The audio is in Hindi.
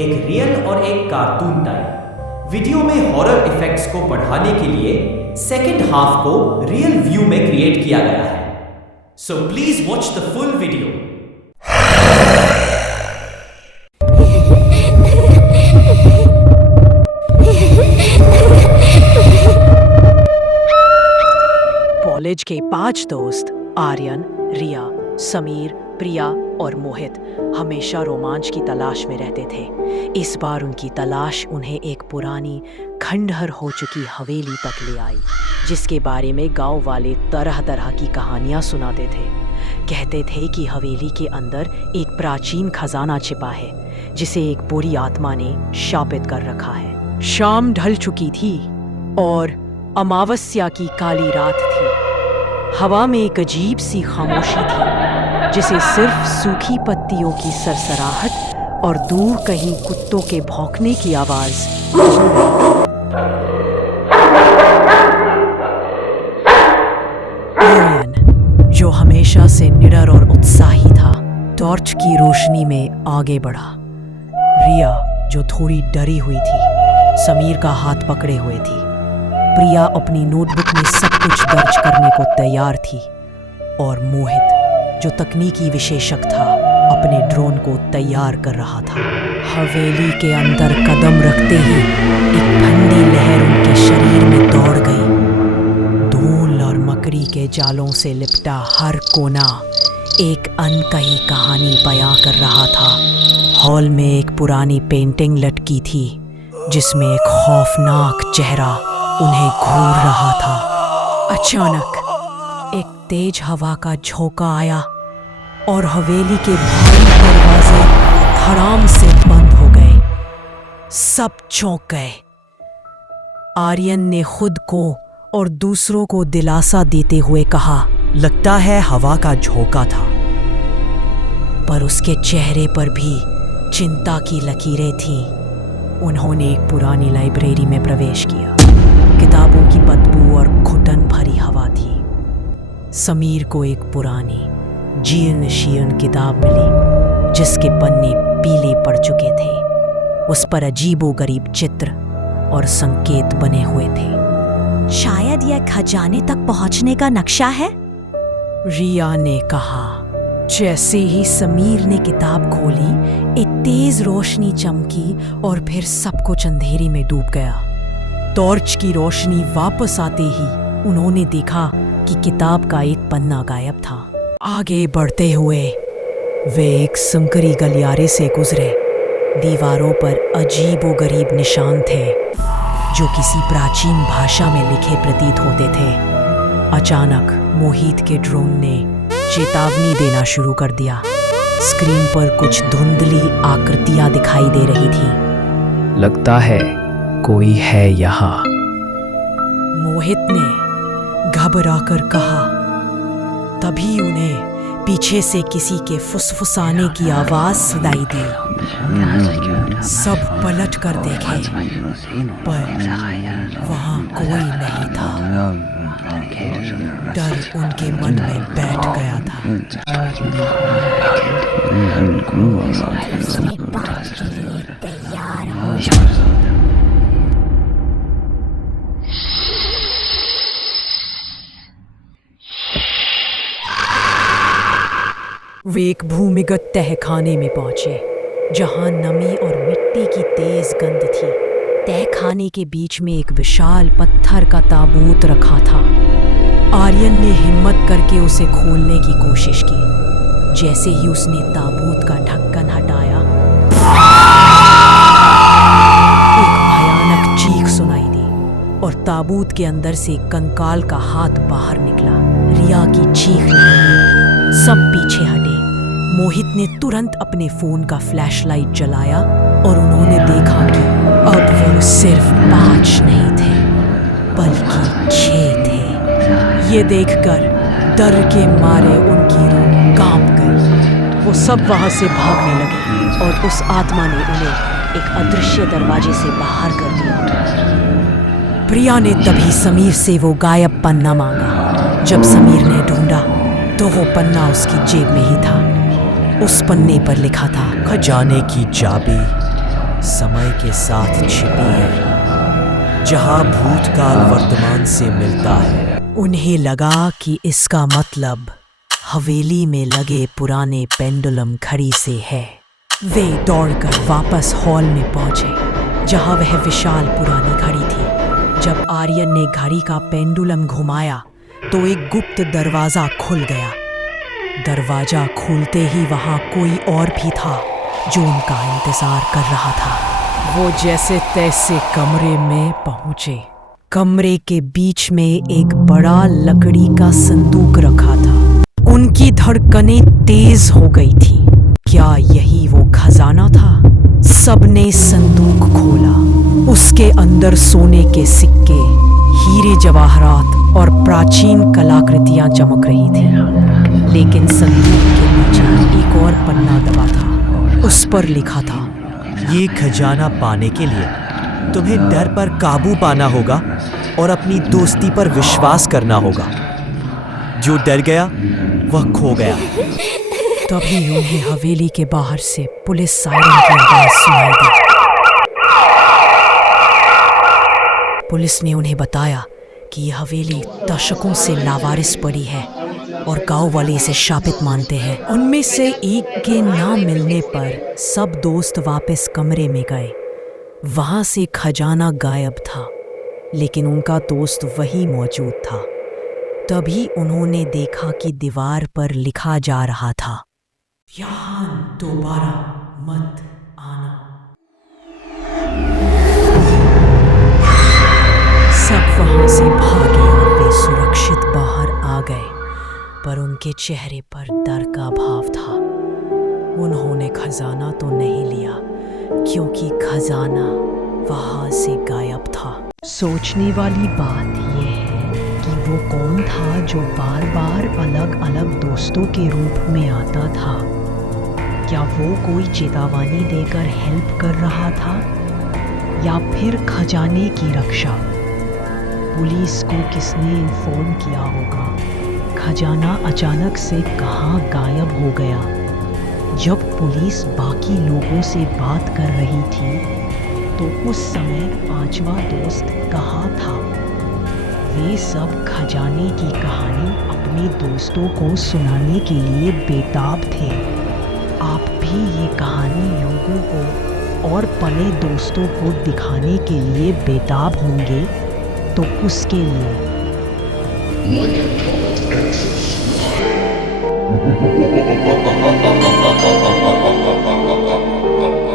एक रियल और एक कार्टून टाइप। वीडियो में हॉरर इफेक्ट्स को बढ़ाने के लिए सेकंड हाफ को रियल व्यू में क्रिएट किया गया है। So please watch the full video. College के 5 दोस्त आर्यन, रिया, समीर, प्रिया और मोहित हमेशा रोमांच की तलाश में रहते थे। इस बार उनकी तलाश उन्हें एक पुरानी खंडहर हो चुकी हवेली तक ले आई, जिसके बारे में गांव वाले तरह तरह की कहानियां सुनाते थे। कहते थे कि हवेली के अंदर एक प्राचीन खजाना छिपा है, जिसे एक बुरी आत्मा ने शापित कर रखा है। शाम ढल चुकी थी और अमावस्या की काली रात थी। हवा में एक अजीब सी खामोशी थी, जिसे सिर्फ सूखी पत्तियों की सरसराहट और दूर कहीं कुत्तों के भौंकने की आवाज। आर्यन, जो हमेशा से निडर और उत्साही था, टॉर्च की रोशनी में आगे बढ़ा। रिया, जो थोड़ी डरी हुई थी, समीर का हाथ पकड़े हुए थी। प्रिया अपनी नोटबुक में सब कुछ दर्ज करने को तैयार थी, और मोहित, जो तकनीकी विशेषज्ञ था, अपने ड्रोन को तैयार कर रहा था। हवेली के अंदर कदम रखते ही एक ठंडी लहर उनके शरीर में दौड़ गई। धूल और मकड़ी के जालों से लिपटा हर कोना एक अनकही कहानी बयां कर रहा था। हॉल में एक पुरानी पेंटिंग लटकी थी, जिसमें एक खौफनाक चेहरा उन्हें घूर रहा था। अचानक एक तेज हवा का झोंका आया और हवेली के भारी दरवाजे धड़ाम से बंद हो गए। सब चौंक गए। आर्यन ने खुद को और दूसरों को दिलासा देते हुए कहा, लगता है हवा का झोंका था। पर उसके चेहरे पर भी चिंता की लकीरें थीं। उन्होंने एक पुरानी लाइब्रेरी में प्रवेश किया। किताबों की बदबू और घुटन भरी हवा थी। समीर को एक पुरानी जीर्ण शीर्ण किताब मिली, जिसके पन्ने पीले पड़ चुके थे। उस पर अजीबोगरीब चित्र और संकेत बने हुए थे। शायद यह खजाने तक पहुंचने का नक्शा है, रिया ने कहा। जैसे ही समीर ने किताब खोली, एक तेज रोशनी चमकी और फिर सब कुछ अंधेरे में डूब गया। टॉर्च की रोशनी वापस आते ही उन्होंने देखा कि किताब का एक पन्ना गायब था। आगे बढ़ते हुए वे एक संकरी गलियारे से गुजरे। दीवारों पर अजीबोगरीब निशान थे, जो किसी प्राचीन भाषा में लिखे प्रतीत होते थे। अचानक मोहित के ड्रोन ने चेतावनी देना शुरू कर दिया। स्क्रीन पर कुछ धुंधली आकृतियां दिखाई दे रही थी। लगता है कोई है यहाँ, मोहित ने घबराकर कहा। तभी उन्हें पीछे से किसी के फुसफुसाने की आवाज सुनाई दी। सब पलट कर देखे, पर वहां कोई नहीं था। डर उनके मन में बैठ गया था। वे एक भूमिगत तहखाने में पहुंचे, जहां नमी और मिट्टी की तेज गंध थी। तहखाने के बीच में एक विशाल पत्थर का ताबूत रखा था। आर्यन ने हिम्मत करके उसे खोलने की कोशिश की। जैसे ही उसने ताबूत का ढक्कन हटाया, एक भयानक चीख सुनाई दी और ताबूत के अंदर से कंकाल का हाथ बाहर निकला। रिया की चीख निकली। सब पीछे हटे। मोहित ने तुरंत अपने फोन का फ्लैशलाइट जलाया और उन्होंने देखा कि अब वो सिर्फ 5 नहीं थे, बल्कि 6 थे। ये देखकर डर के मारे उनकी रूह कांप गई। वो सब वहां से भागने लगे और उस आत्मा ने उन्हें एक अदृश्य दरवाजे से बाहर कर दिया। प्रिया ने तभी समीर से वो गायब पन्ना मांगा। जब समीर ने ढूंढा तो वो पन्ना उसकी जेब में ही था। उस पन्ने पर लिखा था, खजाने की चाबी समय के साथ छिपी है, जहां भूतकाल वर्तमान से मिलता है। उन्हें लगा कि इसका मतलब हवेली में लगे पुराने पेंडुलम घड़ी से है। वे दौड़कर वापस हॉल में पहुंचे, जहां वह विशाल पुरानी घड़ी थी। जब आर्यन ने घड़ी का पेंडुलम घुमाया तो एक गुप्त दरवाजा खुल गया। दरवाजा खुलते ही वहां कोई और भी था जो उनका इंतजार कर रहा था। वो जैसे तैसे कमरे में पहुंचे। कमरे के बीच में एक बड़ा लकड़ी का संदूक रखा था। उनकी धड़कनें तेज हो गई थी। क्या यही वो खजाना था? सबने संदूक खोला। उसके अंदर सोने के सिक्के, हीरे जवाहरात और प्राचीन कलाकृतियां चमक रही थी। लेकिन संदूक के नीचे एक और पन्ना दबा था। उस पर लिखा था, ये खजाना पाने के लिए तुम्हें डर पर काबू पाना होगा और अपनी दोस्ती पर विश्वास करना होगा। जो डर गया वह खो गया। तभी उन्हें हवेली के बाहर से पुलिस सायरन की आवाज सुनाई दी। पुलिस ने उन्हें बताया कि यह हवेली दशकों से लावारिस पड़ी है और गांव वाले इसे शापित मानते हैं। उनमें से एक के ना मिलने पर सब दोस्त वापस कमरे में गए। वहां से खजाना गायब था, लेकिन उनका दोस्त वही मौजूद था। तभी उन्होंने देखा कि दीवार पर लिखा जा रहा था, यहाँ दोबारा मत आना। सब वहां से भागे और वे सुरक्षित बाहर आ गए, पर उनके चेहरे पर डर का भाव था। उन्होंने खजाना तो नहीं लिया, क्योंकि खजाना वहां से गायब था। सोचने वाली बात यह है कि वो कौन था जो बार बार अलग अलग दोस्तों के रूप में आता था। क्या वो कोई चेतावनी देकर हेल्प कर रहा था, या फिर खजाने की रक्षा? पुलिस को किसने इन्फॉर्म किया होगा? खजाना अचानक से कहाँ गायब हो गया? जब पुलिस बाकी लोगों से बात कर रही थी तो उस समय पांचवा दोस्त कहाँ था? वे सब खजाने की कहानी अपने दोस्तों को सुनाने के लिए बेताब थे। आप भी ये कहानी लोगों को और पले दोस्तों को दिखाने के लिए बेताब होंगे, तो उसके लिए